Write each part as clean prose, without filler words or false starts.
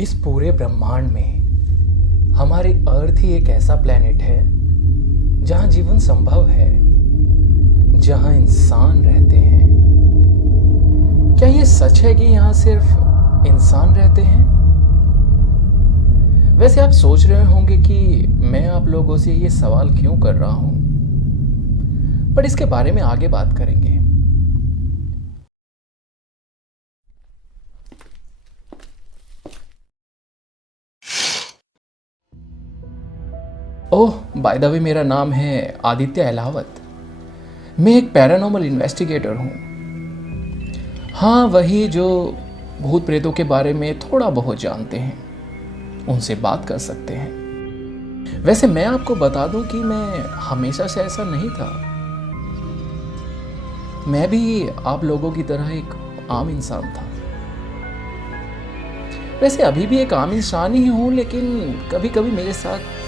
इस पूरे ब्रह्मांड में हमारी अर्थ ही एक ऐसा प्लेनेट है जहां जीवन संभव है, जहां इंसान रहते हैं। क्या ये सच है कि यहां सिर्फ इंसान रहते हैं? वैसे आप सोच रहे होंगे कि मैं आप लोगों से ये सवाल क्यों कर रहा हूं, पर इसके बारे में आगे बात करेंगे। ओह, बाय द वे, मेरा नाम है आदित्य अहलावत। मैं एक पैरानॉर्मल इन्वेस्टिगेटर हूँ। हाँ, वही जो भूत प्रेतों के बारे में थोड़ा बहुत जानते हैं, उनसे बात कर सकते हैं। वैसे मैं आपको बता दूं कि मैं हमेशा से ऐसा नहीं था। मैं भी आप लोगों की तरह एक आम इंसान था। वैसे अभी भी एक आम इंसान ही हूँ, लेकिन कभी कभी मेरे साथ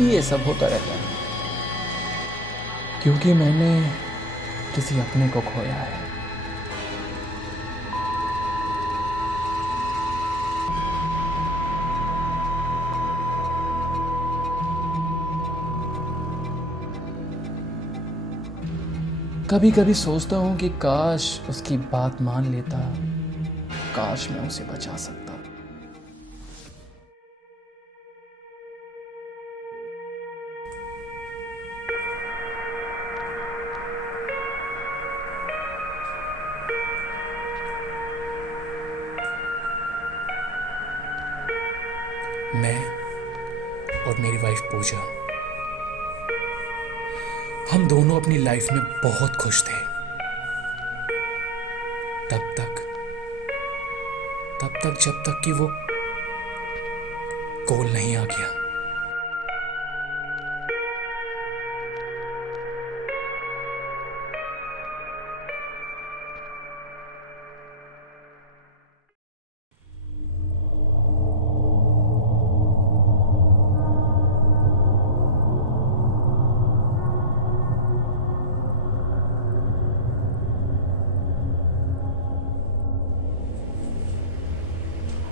ये सब होता रहता है, क्योंकि मैंने किसी अपने को खोया है। कभी कभी सोचता हूँ कि काश उसकी बात मान लेता, काश मैं उसे बचा सकता। मैं और मेरी वाइफ पूजा, हम दोनों अपनी लाइफ में बहुत खुश थे। तब तक जब तक कि वो कॉल नहीं आ गया।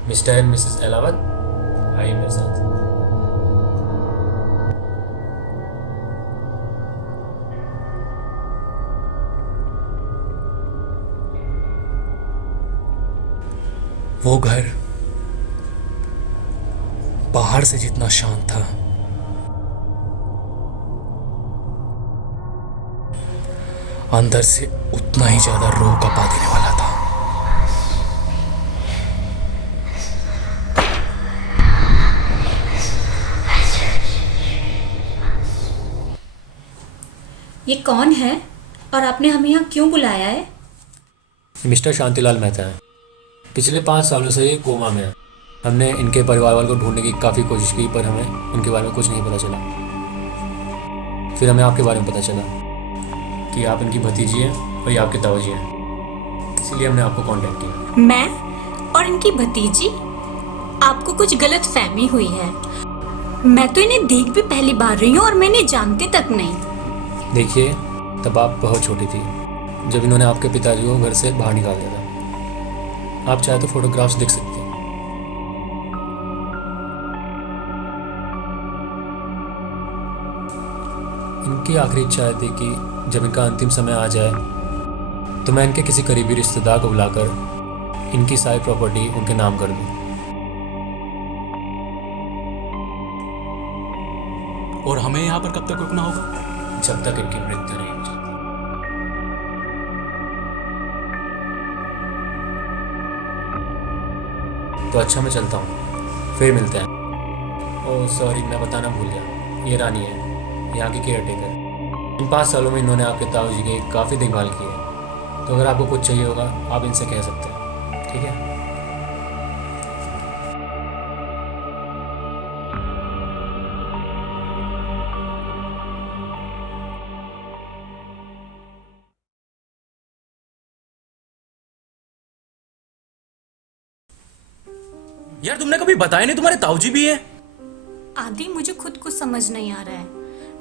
मिस्टर एंड मिसेस अहलावत, आइए मेरे साथ। वो घर बाहर से जितना शांत था, अंदर से उतना ही ज्यादा रूह कपा देने वाला था। ये कौन है और आपने हमें यहाँ क्यों बुलाया है? मिस्टर शांतिलाल मेहता हैं। पिछले 5 सालों से ये कोमा में है। हमने इनके परिवार वालों को ढूंढने की काफ़ी कोशिश की, पर हमें उनके बारे में कुछ नहीं पता चला। फिर हमें आपके बारे में पता चला कि आप इनकी भतीजी हैं और ये आपके ताऊजी हैं, इसीलिए हमने आपको कांटेक्ट किया। मैं और इनकी भतीजी? आपको कुछ गलत फहमी हुई है। मैं तो इन्हें देख भी पहली बार रही हूँ और मैं इन्हें जानती तक नहीं। देखिए, तब आप बहुत छोटी थी जब इन्होंने आपके पिताजी को घर से बाहर निकाल दिया था। आप चाहे तो फोटोग्राफ्स देख सकते हैं। इनकी आखिरी इच्छा थी कि जब इनका अंतिम समय आ जाए तो मैं इनके किसी करीबी रिश्तेदार को बुलाकर इनकी सारी प्रॉपर्टी उनके नाम कर दूं। और हमें यहाँ पर कब तक रुकना होगा? जब तक इनकी मृत्यु नहीं हो जाती। तो अच्छा, मैं चलता हूँ, फिर मिलते हैं। ओह सॉरी, मैं बताना भूल गया, ये रानी है, यहाँ की केयर टेकर। इन 5 सालों में इन्होंने आपके ताऊ जी की काफ़ी देखभाल की है, तो अगर आपको कुछ चाहिए होगा आप इनसे कह सकते हैं, ठीक है? यार, तुमने कभी बताया नहीं तुम्हारे ताऊजी भी है? आदि, मुझे खुद कुछ समझ नहीं आ रहा है।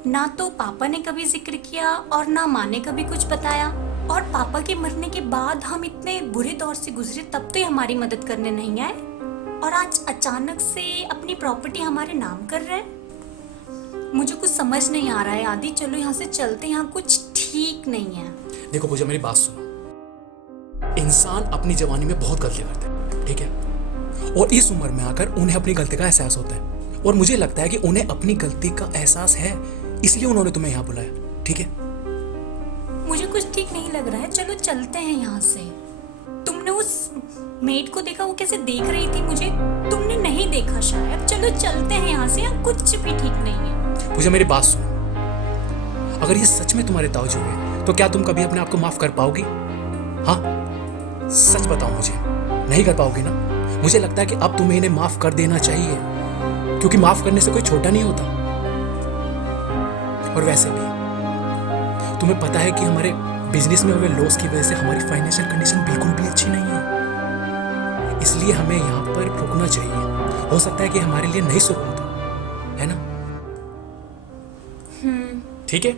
ना तो पापा ने कभी जिक्र किया और ना माँ ने कभी कुछ बताया। और पापा के मरने के बाद हम इतने बुरे दौर से गुजरे, तब तो ये हमारी मदद करने नहीं आए। और आज अचानक से अपनी प्रॉपर्टी हमारे नाम कर रहे हैं। मुझे कुछ समझ नहीं आ रहा है आदि, चलो यहाँ से चलते, यहाँ कुछ ठीक नहीं है। देखो पूजा, मेरी बात सुनो। इंसान अपनी जवानी में बहुत गलतियां करते हैं, ठीक है, और इस उम्र में आकर उन्हें अपनी गलती का एहसास होता है, और मुझे लगता है कि उन्हें अपनी गलती का एहसास है, इसलिए उन्होंने तुम्हें यहाँ बुलाया, ठीक है। मुझे कुछ ठीक नहीं लग रहा है, चलो चलते हैं यहाँ से। तुमने उस मेड को देखा, वो कैसे देख रही थी मुझे? तुमने नहीं देखा शायद। चलो चलते हैं यहाँ से, यहाँ कुछ भी ठीक नहीं है। पूजा मेरी बात सुनो, अगर ये सच में तुम्हारे ताऊजी हुए तो क्या तुम कभी अपने आप को माफ कर पाओगी? हाँ, सच बताओ मुझे, नहीं कर पाओगी ना? मुझे लगता है कि अब तुम्हें इन्हें माफ कर देना चाहिए, क्योंकि माफ करने से कोई छोटा नहीं होता। और वैसे भी तुम्हें पता है कि हमारे बिजनेस में हुए लॉस की वजह से हमारी फाइनेंशियल कंडीशन बिल्कुल भी अच्छी नहीं है, इसलिए हमें यहाँ पर रुकना चाहिए। हो सकता है कि हमारे लिए नई शुरुआत हो, है ना? ठीक है।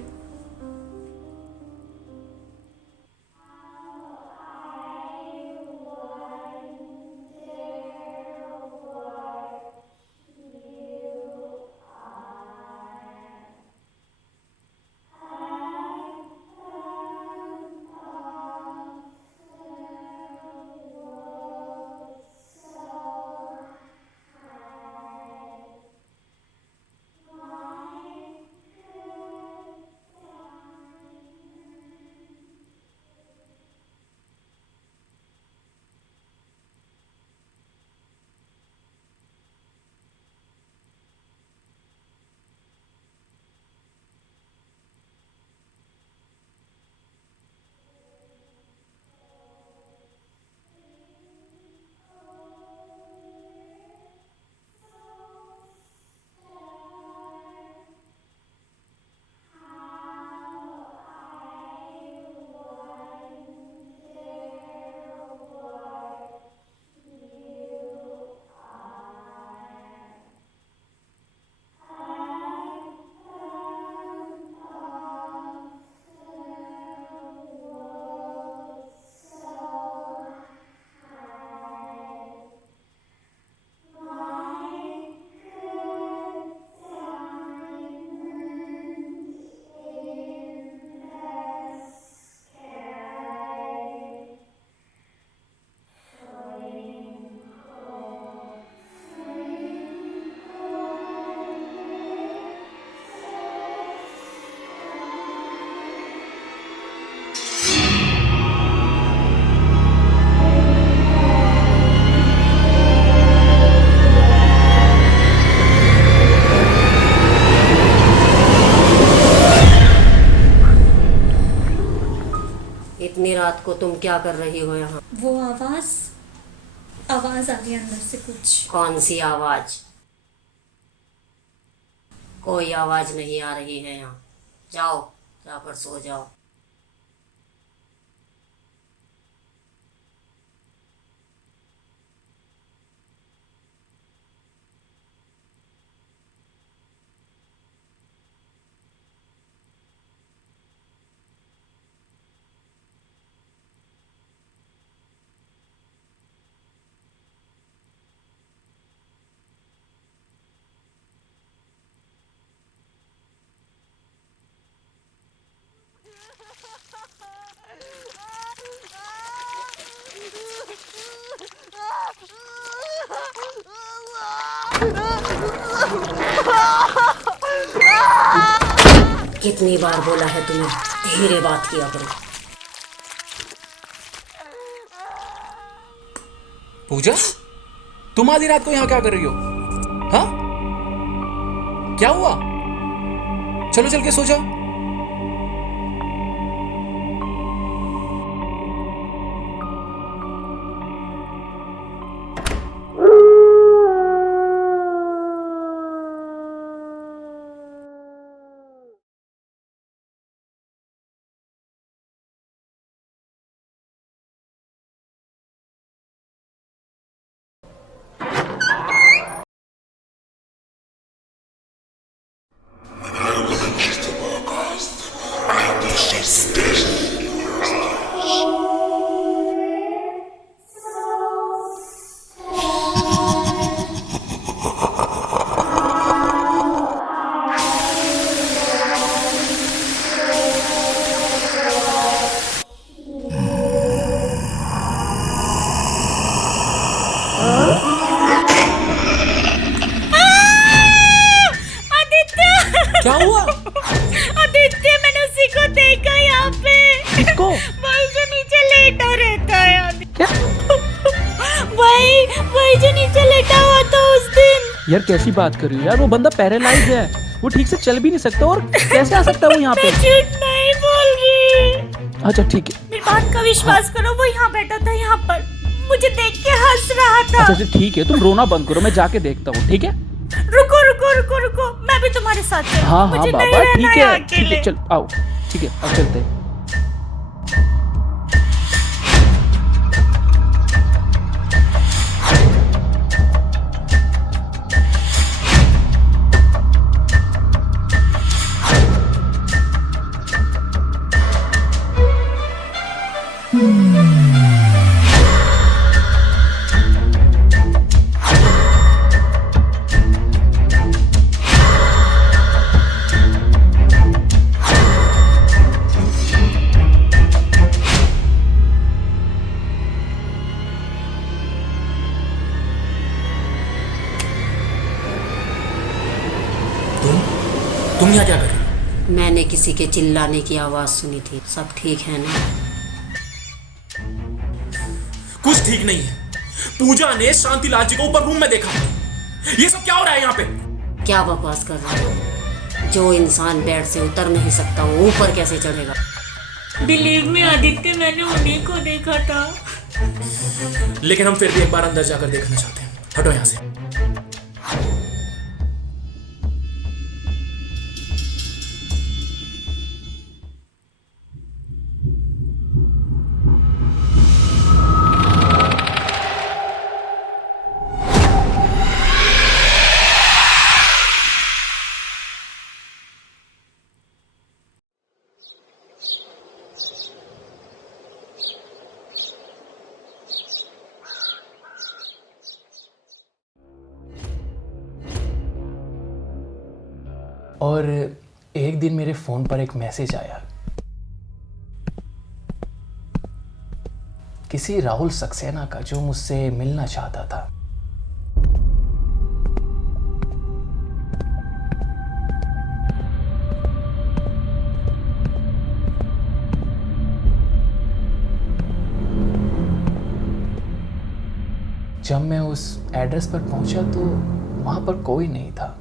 इतनी रात को तुम क्या कर रही हो यहाँ? वो आवाज आवाज आ रही है अंदर से कुछ। कौन सी आवाज? कोई आवाज नहीं आ रही है यहाँ। जाओ, जाकर सो जाओ। कितनी बार बोला है तुम्हें, धीरे बात किया करो। पूजा, तुम आधी रात को यहाँ क्या कर रही हो? हाँ, क्या हुआ? चलो चल के सो जाओ। यार कैसी बात कर रही हो यार, वो बंदा पैरालाइज है, वो ठीक से चल भी नहीं सकता, और कैसे आ सकता है वो यहाँ पे? झूठ नहीं बोल रही, अच्छा ठीक है, मेरी बात का विश्वास करो, वो यहाँ बैठा था यहाँ पर, मुझे देख के हंस रहा था। अच्छा अच्छा ठीक है, तुम रोना बंद करो, मैं जाके देखता हूँ, ठीक है? रुको रुको रुको रुको, मैं भी तुम्हारे साथ चलूं। हाँ मुझे हाँ नहीं बाबा रहना ठीक यहाँ है, ठीक अकेले। है, चल आओ, ठीक है अब चलते हैं। तुम यहाँ क्या कर रही हो? मैंने किसी के चिल्लाने की आवाज सुनी थी। सब ठीक है ना? कुछ ठीक नहीं है। पूजा ने शांतिलाल जी को ऊपर रूम में देखा। ये सब क्या हो रहा है यहाँ पे? क्या बकवास कर रहे हो? जो इंसान बेड से उतर नहीं सकता वो ऊपर कैसे चढ़ेगा? बिलीव में आदित्य, मैंने उन्हीं को देखा था। लेकिन हम फिर भी एक बार अंदर जाकर देखना चाहते हैं। हटो यहाँ से। और एक दिन मेरे फ़ोन पर एक मैसेज आया, किसी राहुल सक्सेना का, जो मुझसे मिलना चाहता था। जब मैं उस एड्रेस पर पहुंचा तो वहां पर कोई नहीं था।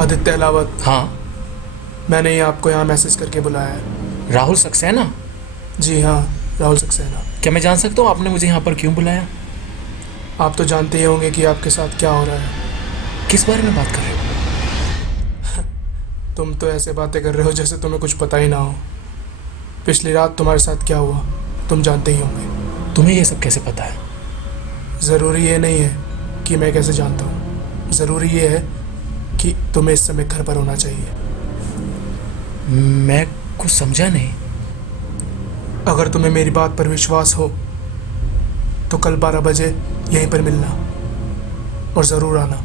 आदित्य अहलावत, हाँ, मैंने ही आपको यहाँ मैसेज करके बुलाया है। राहुल सक्सेना? जी हाँ, राहुल सक्सेना। क्या मैं जान सकता हूँ आपने मुझे यहाँ पर क्यों बुलाया? आप तो जानते ही होंगे कि आपके साथ क्या हो रहा है। किस बारे में बात कर रहे हो? तुम तो ऐसे बातें कर रहे हो जैसे तुम्हें कुछ पता ही ना हो। पिछली रात तुम्हारे साथ क्या हुआ तुम जानते ही होंगे। तुम्हें ये सब कैसे पता है? ज़रूरी ये नहीं है कि मैं कैसे जानता हूँ, ज़रूरी ये है कि तुम्हें इस समय घर पर होना चाहिए। मैं कुछ समझा नहीं। अगर तुम्हें मेरी बात पर विश्वास हो तो कल 12 बजे यहीं पर मिलना और ज़रूर आना।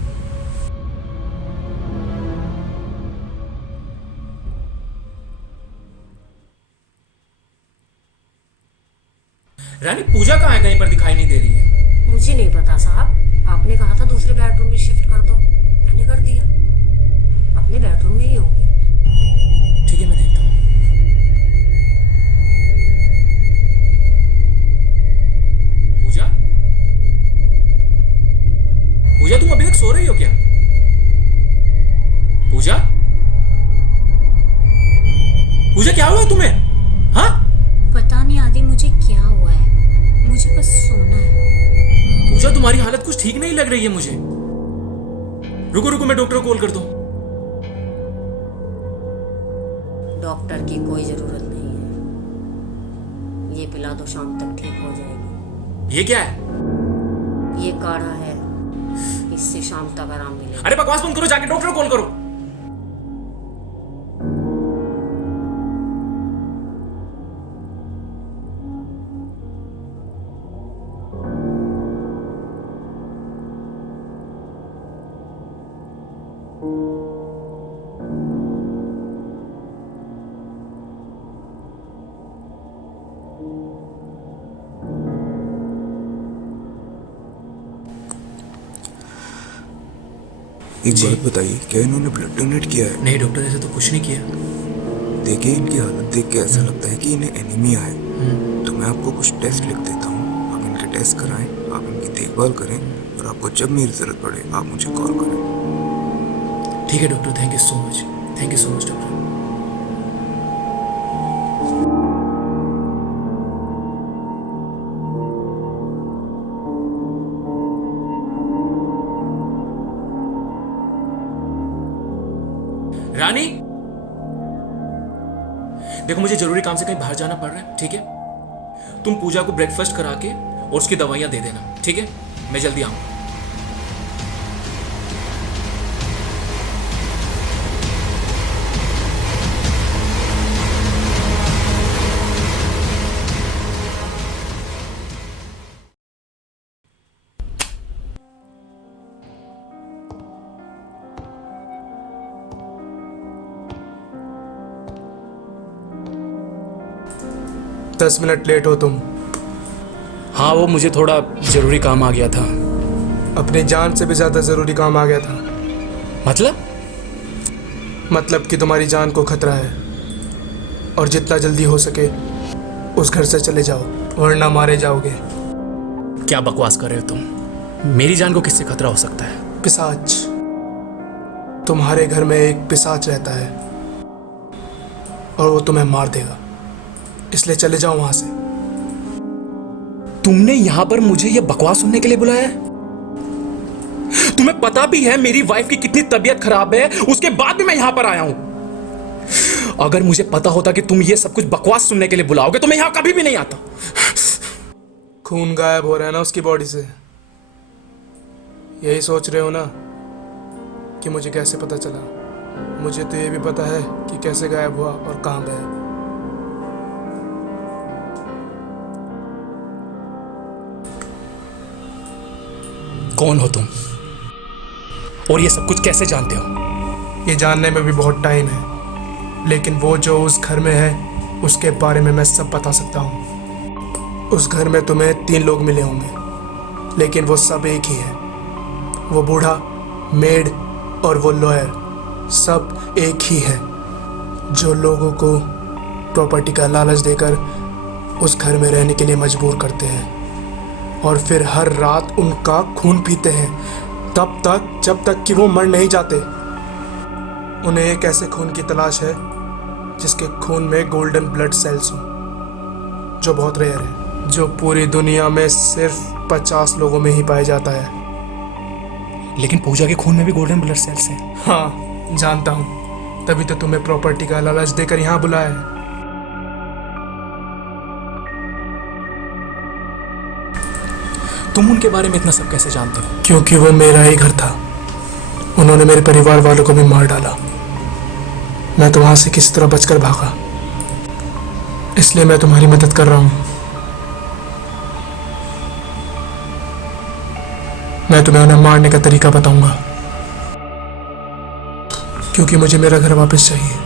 रानी, पूजा कहाँ है? कहीं पर दिखाई नहीं दे रही है। मुझे नहीं पता साहब, आपने कहा था दूसरे बेडरूम में शिफ्ट कर दो, मैंने कर दिया। अपने बेडरूम में ही होंगी। ठीक है, मैं देखता हूँ। पूजा, पूजा तुम अभी तक सो रही हो क्या? पूजा, पूजा क्या हुआ तुम्हें? हाँ, पता नहीं आदि मुझे क्या हुआ है, मुझे बस सोना है। पूजा तुम्हारी हालत कुछ ठीक नहीं लग रही है मुझे। रुको रुको, मैं डॉक्टर को कॉल कर दूं। डॉक्टर की कोई ज़रूरत नहीं है, ये पिला दो, शाम तक ठीक हो जाएगी। ये क्या है? ये काढ़ा है, इससे शाम तक आराम मिलेगा। अरे बकवास बंद करो, जाके डॉक्टर को कॉल करो। एक बात बताइए, क्या इन्होंने ब्लड डोनेट किया है? नहीं डॉक्टर, ऐसे तो कुछ नहीं किया। देखिए इनकी हालत देख के ऐसा लगता है कि इन्हें एनीमिया है। तो मैं आपको कुछ टेस्ट लिख देता हूँ, आप इनके टेस्ट कराएं, आप इनकी देखभाल करें और आपको जब मेरी ज़रूरत पड़े आप मुझे कॉल करें। ठीक है doctor, thank you so much, thank you so much doctor. Rani, देखो मुझे जरूरी काम से कहीं बाहर जाना पड़ रहा है, ठीक है? तुम पूजा को ब्रेकफास्ट करा के और उसकी दवाइयां दे देना, ठीक है? मैं जल्दी आऊंगा। दस मिनट लेट हो तुम। हाँ, वो मुझे थोड़ा जरूरी काम आ गया था। अपनी जान से भी ज्यादा जरूरी काम आ गया था। मतलब कि तुम्हारी जान को खतरा है और जितना जल्दी हो सके उस घर से चले जाओ, वरना मारे जाओगे। क्या बकवास कर रहे हो तुम? मेरी जान को किससे खतरा हो सकता है? पिशाच। तुम्हारे घर में एक पिशाच रहता है और वो तुम्हें मार देगा, इसलिए चले जाओ वहां से। तुमने यहां पर मुझे यह बकवास सुनने के लिए बुलाया है? तुम्हें पता भी है मेरी वाइफ की कितनी तबीयत खराब है, उसके बाद भी मैं यहां पर आया हूं। अगर मुझे पता होता कि तुम ये सब कुछ बकवास सुनने के लिए बुलाओगे तो मैं यहां कभी भी नहीं आता। खून गायब हो रहा है ना उसकी बॉडी से, यही सोच रहे हो ना कि मुझे कैसे पता चला? मुझे तो ये भी पता है कि कैसे गायब हुआ और कहाँ गया। कौन हो तुम और ये सब कुछ कैसे जानते हो? ये जानने में भी बहुत टाइम है, लेकिन वो जो उस घर में है उसके बारे में मैं सब बता सकता हूँ। उस घर में तुम्हें 3 लोग मिले होंगे, लेकिन वो सब एक ही है। वो बूढ़ा, मेड और वो लॉयर, सब एक ही है, जो लोगों को प्रॉपर्टी का लालच देकर उस घर में रहने के लिए मजबूर करते हैं और फिर हर रात उनका खून पीते हैं, तब तक जब तक कि वो मर नहीं जाते। उन्हें एक ऐसे खून की तलाश है जिसके खून में गोल्डन ब्लड सेल्स हों, जो बहुत रेयर है, जो पूरी दुनिया में सिर्फ 50 लोगों में ही पाया जाता है। लेकिन पूजा के खून में भी गोल्डन ब्लड सेल्स हैं। हाँ जानता हूँ, तभी तो तुम्हें प्रॉपर्टी का लालच देकर यहाँ बुलाया है। तुम उनके बारे में इतना सब कैसे जानते हो? क्योंकि वो मेरा ही घर था। उन्होंने मेरे परिवार वालों को भी मार डाला। मैं तो वहां से किसी तरह बचकर भागा, इसलिए मैं तुम्हारी मदद कर रहा हूँ। मैं तुम्हें उन्हें मारने का तरीका बताऊंगा, क्योंकि मुझे मेरा घर वापस चाहिए।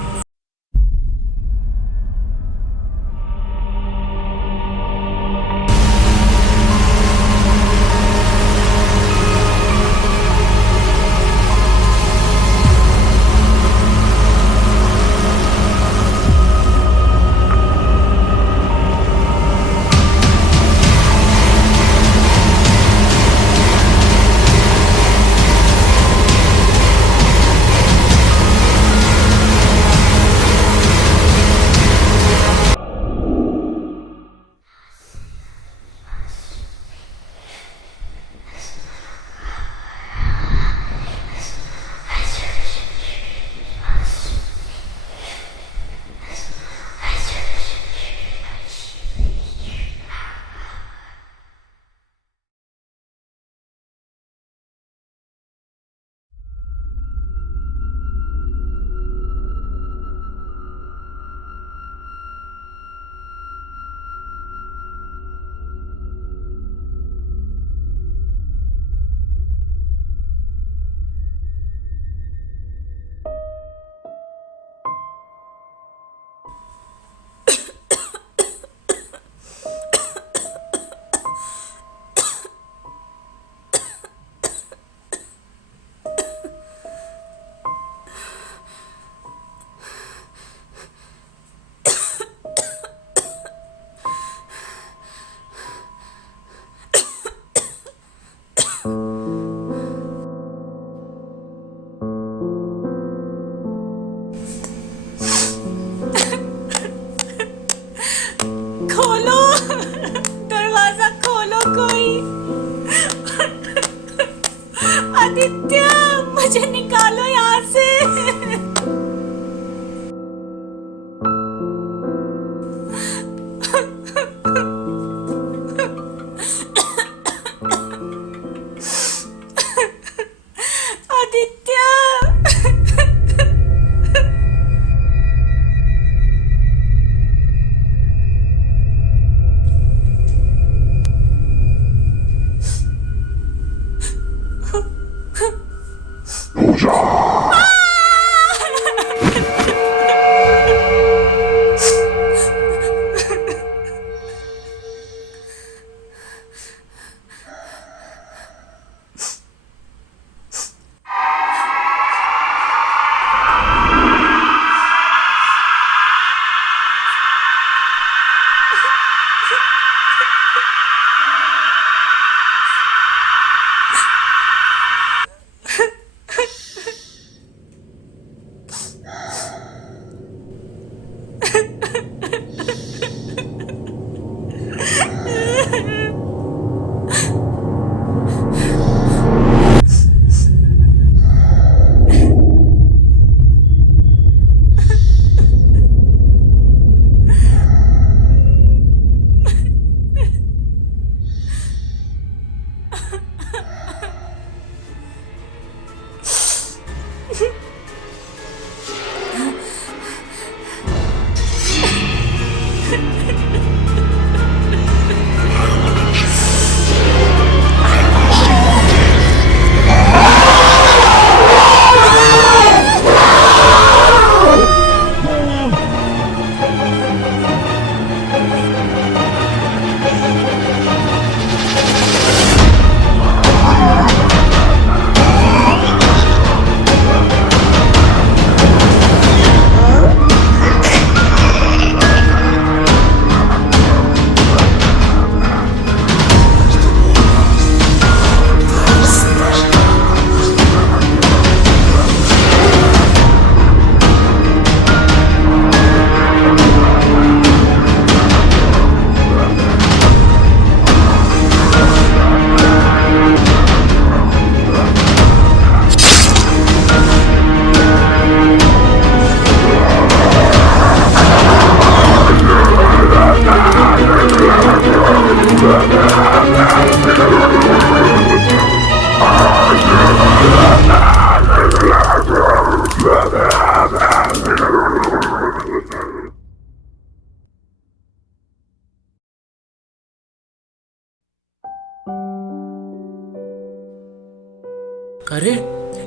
अरे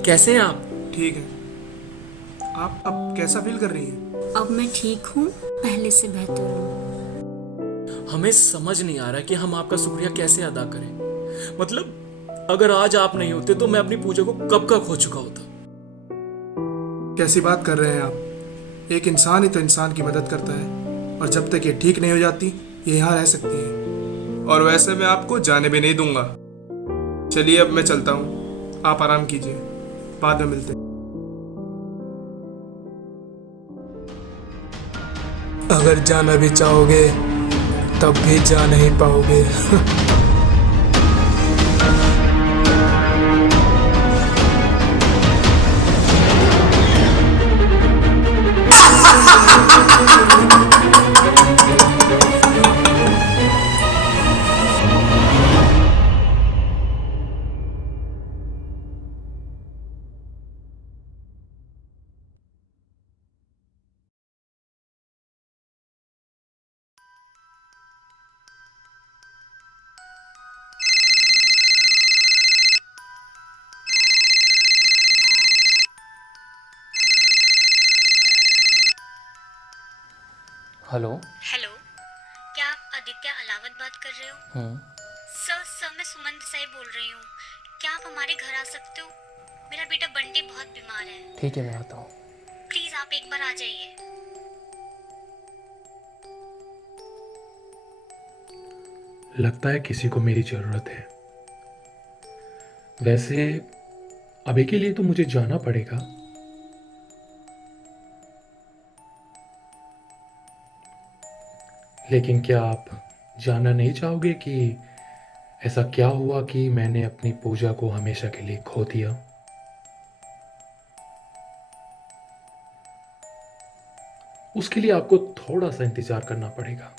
कैसे हैं आप? ठीक है। आप अब कैसा फील कर रही हैं? अब मैं ठीक हूँ, पहले से बेहतर हूँ। हमें समझ नहीं आ रहा कि हम आपका शुक्रिया कैसे अदा करें। मतलब अगर आज आप नहीं होते तो मैं अपनी पूजा को कब का खो चुका होता। कैसी बात कर रहे हैं आप? एक इंसान ही तो इंसान की मदद करता है, और जब तक ये ठीक नहीं हो जाती ये यहाँ रह सकती है। और वैसे मैं आपको जाने भी नहीं दूंगा। चलिए अब मैं चलता हूँ, आप आराम कीजिए, बाद में मिलते हैं। अगर जाना भी चाहोगे तब भी जा नहीं पाओगे। हेलो। हेलो, क्या आप आदित्य अलावत बात कर रहे हो? सर मैं सुमन देसाई बोल रही हूँ। क्या आप हमारे घर आ सकते हो? मेरा बेटा बंटी बहुत बीमार है। ठीक है, मैं आता हूँ। प्लीज आप एक बार आ जाइए। लगता है किसी को मेरी जरूरत है। वैसे अभी के लिए तो मुझे जाना पड़ेगा। लेकिन क्या आप जानना नहीं चाहोगे कि ऐसा क्या हुआ कि मैंने अपनी पूजा को हमेशा के लिए खो दिया? उसके लिए आपको थोड़ा सा इंतजार करना पड़ेगा,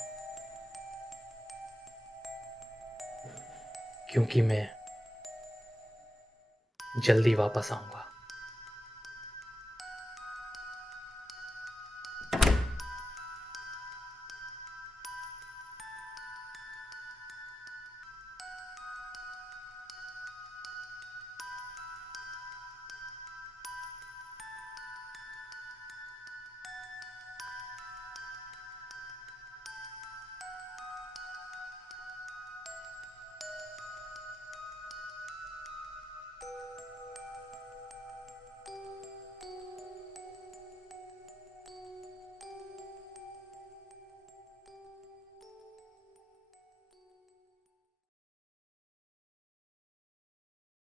क्योंकि मैं जल्दी वापस आऊंगा।